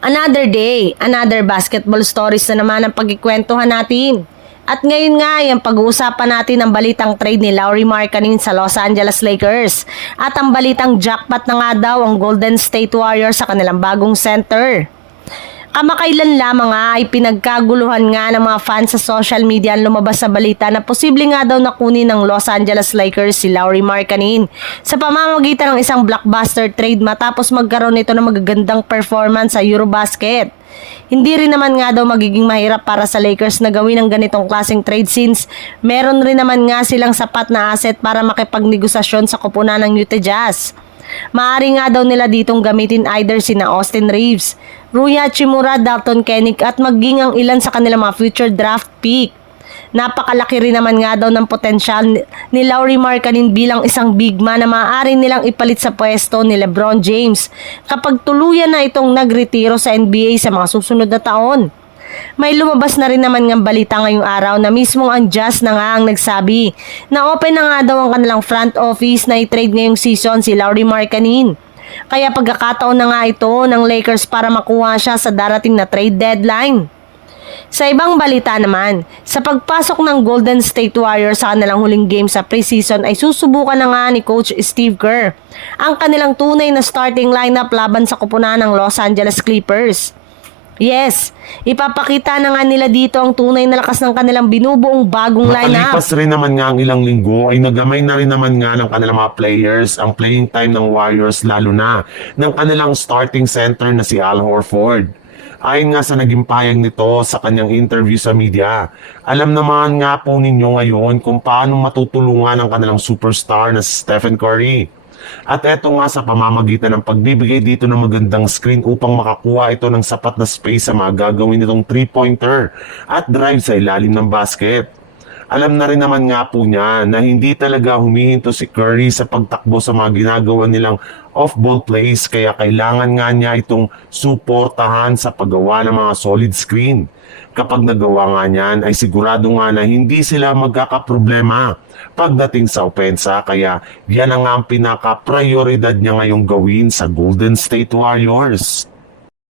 Another day, another basketball stories na naman ang pagkikwentuhan natin. At ngayon nga, yung pag-uusapan natin ang balitang trade ni Lauri Markkanen sa Los Angeles Lakers. At ang balitang jackpot na nga daw ang Golden State Warriors sa kanilang bagong center. Kamakailan lamang nga ay pinagkaguluhan nga ng mga fans sa social media ang lumabas sa balita na posible nga daw nakunin ng Los Angeles Lakers si Lauri Markkanen sa pamamagitan ng isang blockbuster trade matapos magkaroon nito ng magagandang performance sa Eurobasket. Hindi rin naman nga daw magiging mahirap para sa Lakers na gawin ang ganitong klaseng trade since meron rin naman nga silang sapat na asset para makipagnegosasyon sa koponan ng Utah Jazz. Maaari nga daw nila ditong gamitin either sina Austin Reeves, Rui Hachimura, Dalton Kenick at maging ang ilan sa kanilang mga future draft pick. Napakalaki rin naman nga daw ng potensyal ni Lauri Markkanen bilang isang big man na maaari nilang ipalit sa pwesto ni LeBron James kapag tuluyan na itong nagretiro sa NBA sa mga susunod na taon. May lumabas na rin naman ng balita ngayong araw na mismong ang Jazz na nga ang nagsabi na open na nga daw ang kanilang front office na i-trade ngayong season si Lauri Markkanen. Kaya pagkakataon na nga ito ng Lakers para makuha siya sa darating na trade deadline. Sa ibang balita naman, sa pagpasok ng Golden State Warriors sa kanilang huling game sa preseason ay susubukan na nga ni Coach Steve Kerr ang kanilang tunay na starting lineup laban sa koponan ng Los Angeles Clippers. Yes, ipapakita na nga nila dito ang tunay na lakas ng kanilang binubuong bagong lineup. Makalipas rin naman nga ang ilang linggo ay nagamay na rin naman nga ng kanilang mga players ang playing time ng Warriors lalo na ng kanilang starting center na si Al Horford. Ayon nga sa naging payag nito sa kanyang interview sa media, alam naman nga po ninyo ngayon kung paano matutulungan ang kanilang superstar na si Stephen Curry. At eto nga sa pamamagitan ng pagbibigay dito ng magandang screen upang makakuha ito ng sapat na space sa mga gagawin nitong 3-pointer at drive sa ilalim ng basket. Alam na rin naman nga po niya na hindi talaga humihinto si Curry sa pagtakbo sa mga ginagawa nilang off-ball plays kaya kailangan nga niya itong suportahan sa paggawa ng mga solid screen. Kapag nagawa nga niyan ay sigurado nga na hindi sila magkakaproblema pagdating sa opensa kaya yan ang nga ang pinaka-prioridad niya ngayong gawin sa Golden State Warriors.